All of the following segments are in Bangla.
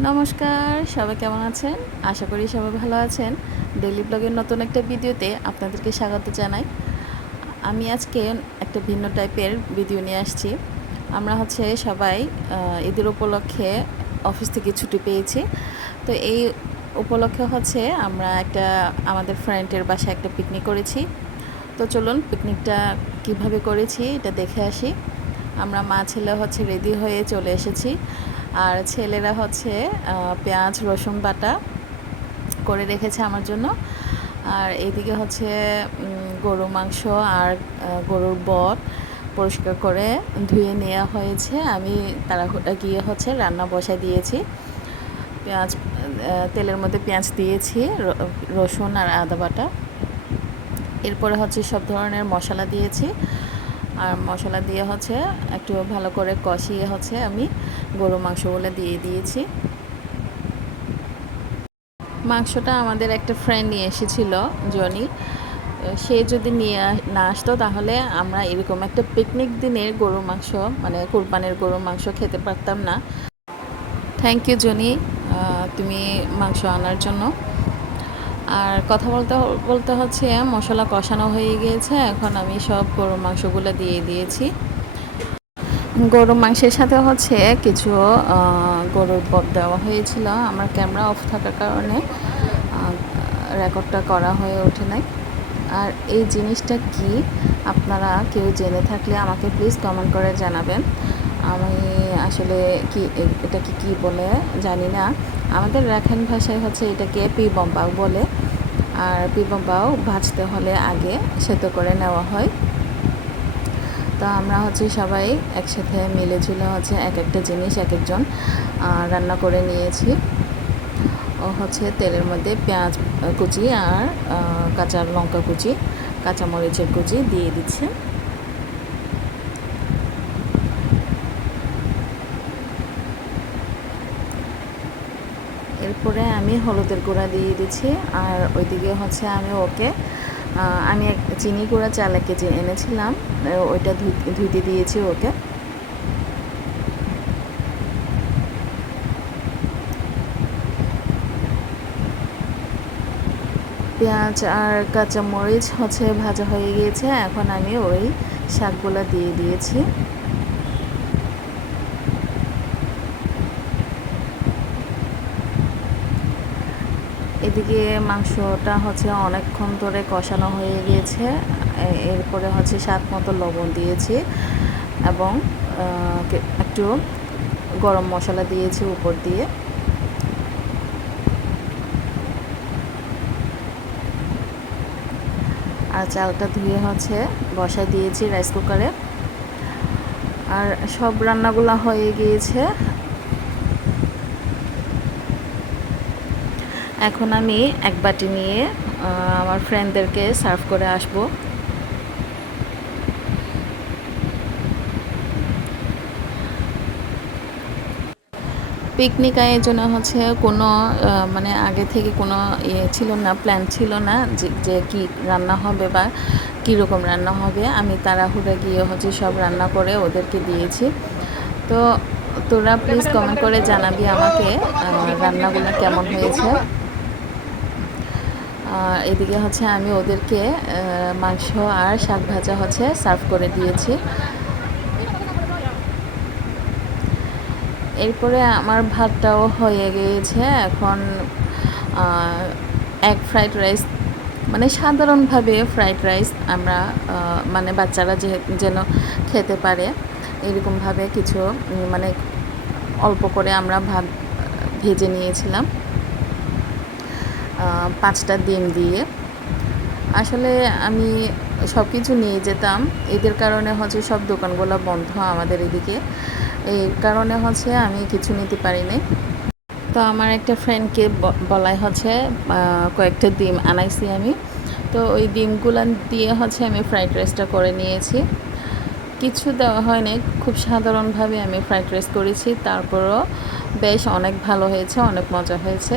নমস্কার, সবাই কেমন আছেন? আশা করি সবাই ভালো আছেন। ডেইলি ব্লগের নতুন একটা ভিডিওতে আপনাদেরকে স্বাগত জানাই। আমি আজকে একটা ভিন্ন টাইপের ভিডিও নিয়ে আসছি। আমরা সবাই ঈদের উপলক্ষে অফিস থেকে ছুটি পেয়েছি। তো এই উপলক্ষে আমরা আমাদের ফ্রেন্ডের বাসায় একটা পিকনিক করেছি। তো চলুন পিকনিকটা কিভাবে করেছি এটা দেখে আসি। আমরা মা ছেলে রেডি হয়ে চলে এসেছি। আর ছেলেরা পেঁয়াজ রসুন বাটা করে রেখেছে আমার জন্য। আর এদিকে গরু মাংস আর গরুর বট পরিষ্কার করে ধুয়ে নেওয়া হয়েছে। আমি তাড়াহুড়া গিয়ে রান্না বসায় দিয়েছি। তেলের মধ্যে পেঁয়াজ দিয়েছি, রসুন আর আদা বাটা। এরপরে সব ধরনের মশলা দিয়েছি। আর মশলা দিয়ে একটু ভালো করে কষিয়ে আমি গরু মাংসগুলো দিয়ে দিয়েছি। মাংসটা আমাদের একটা ফ্রেন্ড নিয়ে এসেছিল, জনি। সে যদি নিয়ে না আসতো তাহলে আমরা এরকম একটা পিকনিক দিনের গরুর মাংস, মানে কোরবানির গরুর মাংস খেতে পারতাম না। থ্যাংক ইউ জনি, তুমি মাংস আনার জন্য। আর কথা বলতে বলতে মশলা কষানো হয়ে গিয়েছে। এখন আমি সব গরুর মাংসগুলো দিয়ে দিয়েছি। গরুর মাংসের সাথে কিছু গরুর বট দেওয়া হয়েছিল। আমার ক্যামেরা অফ থাকার কারণে রেকর্ডটা করা হয়ে ওঠে নাই। আর এই জিনিসটা কি, আপনারা কেউ জেনে থাকলে আমাকে প্লিজ কমেন্ট করে জানাবেন। আমি আসলে এটাকে কি বলে জানি না। আমাদের রাখাইন ভাষায় এটাকে পিবম্বাও বলে। আর পিবম্বাও ভাজতে হলে আগে সেদ্ধ করে নেওয়া হয়। তো আমরা সবাই একসাথে মিলেঝুলে এক একটা জিনিস এক একজন রান্না করে নিয়েছি। ও তেলের মধ্যে পেঁয়াজ কুচি আর কাঁচা লঙ্কা কুচি, কাঁচামরিচের কুচি দিয়ে দিচ্ছে। এরপরে আমি হলুদের গুঁড়া দিয়ে দিচ্ছি। আর ওইদিকে আমি চিনি গুঁড়া 4 কেজি এনেছিলাম, ওইটা ধুইতে দিয়েছি ওকে। পেঁয়াজ আর কাঁচামরিচ ভাজা হয়ে গিয়েছে। এখন আমি ওই শাকগুলো দিয়ে দিয়েছি। এদিকে মাংসটা অনেকক্ষণ ধরে কষানো হয়ে গিয়েছে। এরপরে স্বাদ মতো লবণ দিয়েছি এবং একটু গরম মশলা দিয়েছি উপর দিয়ে। আর চালটা ধুয়ে বসায় দিয়েছি রাইস কুকারে। আর সব রান্নাগুলো হয়ে গিয়েছে। এখন আমি এক বাটি নিয়ে আমার ফ্রেন্ডদেরকে সার্ভ করে আসব। পিকনিক আয়োজনে কোনো মানে আগে থেকে কোনো ছিল না, প্ল্যান ছিল না যে কী রান্না হবে বা কীরকম রান্না হবে। আমি তাড়াহুড়া গিয়ে সব রান্না করে ওদেরকে দিয়েছি। তো তোরা প্লিজ কমেন্ট করে জানাবি আমাকে রান্নাগুলো কেমন হয়েছে। এদিকে আমি ওদেরকে মাংস আর শাক ভাজা সার্ভ করে দিয়েছি। এরপরে আমার ভাতটাও হয়ে গিয়েছে। এখন এগ ফ্রাইড রাইস, মানে সাধারণভাবে ফ্রাইড রাইস আমরা মানে বাচ্চারা যেন খেতে পারে এরকমভাবে কিছু মানে অল্প করে আমরা ভাত ভেজে নিয়েছিলাম 5টা ডিম দিয়ে। আসলে আমি সব কিছু নিয়ে যেতাম, এদের কারণে সব দোকানগুলো বন্ধ আমাদের এদিকে। এই কারণে আমি কিছু নিতে পারিনি। তো আমার একটা ফ্রেন্ডকে বলাই কয়েকটা ডিম আনাইছি আমি। তো ওই ডিমগুলো দিয়ে আমি ফ্রাইড রাইসটা করে নিয়েছি। কিছু দেওয়া হয়নি, খুব সাধারণভাবে আমি ফ্রাইড রাইস করেছি। তারপরও বেশ অনেক ভালো হয়েছে, অনেক মজা হয়েছে।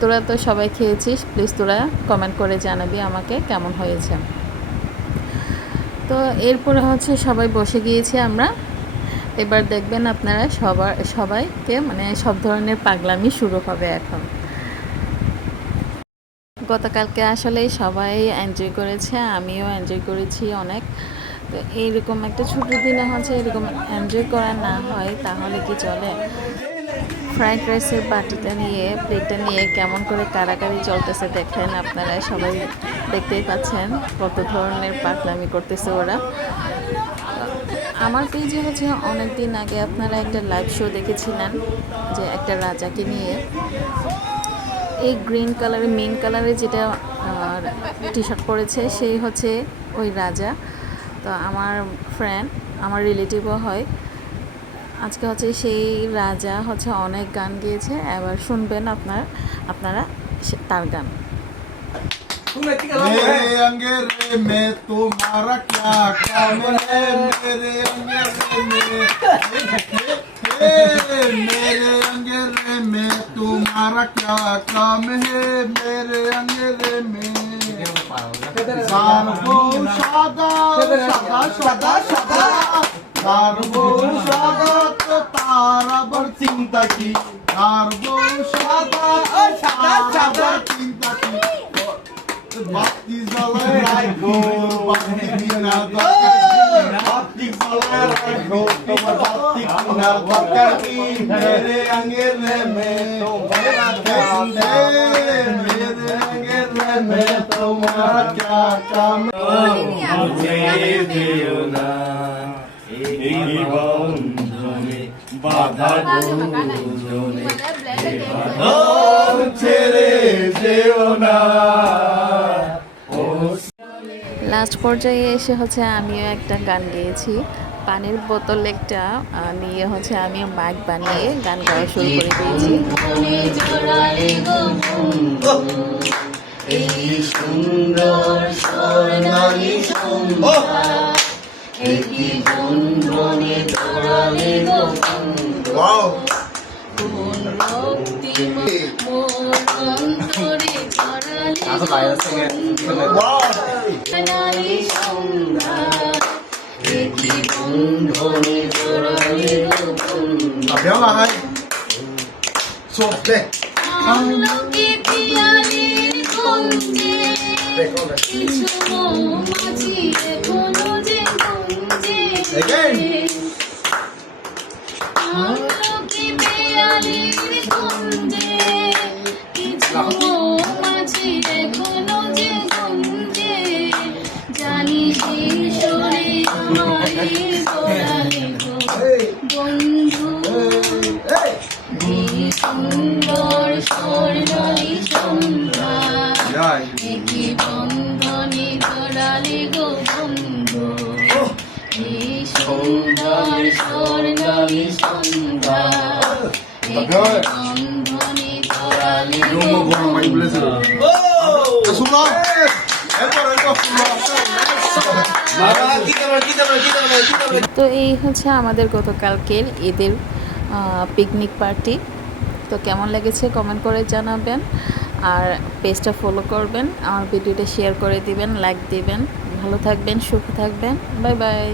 তোরা তো সবাই খেয়েছিস, প্লিজ তোরা কমেন্ট করে জানাবি আমাকে কেমন হয়েছে। তো এরপরে সবাই বসে গিয়েছি আমরা। এবার দেখবেন আপনারা সবাইকে মানে সব ধরনের পাগলামি শুরু হবে এখন। গতকালকে আসলে সবাই এনজয় করেছে, আমিও এনজয় করেছি অনেক। তো এইরকম একটা ছুটির দিনে হচ্ছে এরকম এনজয় করা না হয় তাহলে কি চলে। ফ্রাইড রাইসের বাটিটা নিয়ে প্লেটটা নিয়ে কেমন করে কাড়াকাড়ি চলতেছে দেখেন আপনারা সবাই, দেখতেই পাচ্ছেন কত ধরনের পাগলামি করতেছে ওরা। আমার পেজে হচ্ছে অনেক দিন আগে আপনারা একটা লাইভ শো দেখেছিলেন যে একটা রাজাকে নিয়ে, এই গ্রিন কালারের মেন কালারে যেটা টি শার্ট পরেছে সেই হচ্ছে ওই রাজা। তো আমার ফ্রেন্ড, আমার রিলেটিভও হয়, আজকে হচ্ছে সেই রাজা হচ্ছে অনেক গান গেয়েছে। এবার শুনবেন আপনারা তার গান। मेरे अंगेरे में तुम्हारा क्या काम है, मेरे अंगेरे में मेरे अंगेरे में तुम्हारा क्या काम है, मेरे अंगेरे में सारबो सादा सादा सादा सादा सारबो सादा तो तारा बर चिंता की, सारबो सादा सादा सादा चिंता की। Bakti zalay go, bakti bina bakti zalay go, tomar bakti bina bakti mere angere mein tomhara kya kaam, mere angere mein tomhara kya kaam। मुझे दियो ना এই বন্ধনে বাধা দুজনে বাঁধন ছেড়ে যেও না। লাস্ট পর্যায়ে এসে হচ্ছে আমিও একটা গান গেয়েছি, পানির বোতল একটা নিয়ে হচ্ছে আমিও মাইক বানিয়ে গান গাওয়া শুরু করে দিয়েছি। এই সুন্দর স্বর্ণালী সন্ধ্যা একই বন্ধনে জড়ালে গো বন্ধু। কোন রক্তিম মোর অন্তরে জড়ালে স্বর্ণালী সন্ধ্যা একই বন্ধনে জড়ালে গো বন্ধু। 不要了还说对 আমলকি পিয়ালির গঞ্জে কিছু মৌমাছি এখনো যে গুঞ্জে। আমলকি পিয়ালির গঞ্জে কিছু মৌমাছি এখনো যে গুঞ্জে। জানি শিশরে আমারই গোড়ালি গো বন্ধু। এই সুন্দর স্বর্ণালী সন্ধ্যা একই বন্ধনে জড়ালে গো বন্ধু। এই সুন্দর স্বর্ণালী সন্ধ্যা একই বন্ধনে জড়ালে গো বন্ধু। Sumo Esto তো এই হচ্ছে আমাদের গতকালকের ঈদের পিকনিক পার্টি। তো কেমন লেগেছে কমেন্ট করে জানাবেন, আর পেজটা ফলো করবেন, আমার ভিডিওটা শেয়ার করে দিবেন, লাইক দিবেন। ভালো থাকবেন, সুখে থাকবেন, বাই বাই।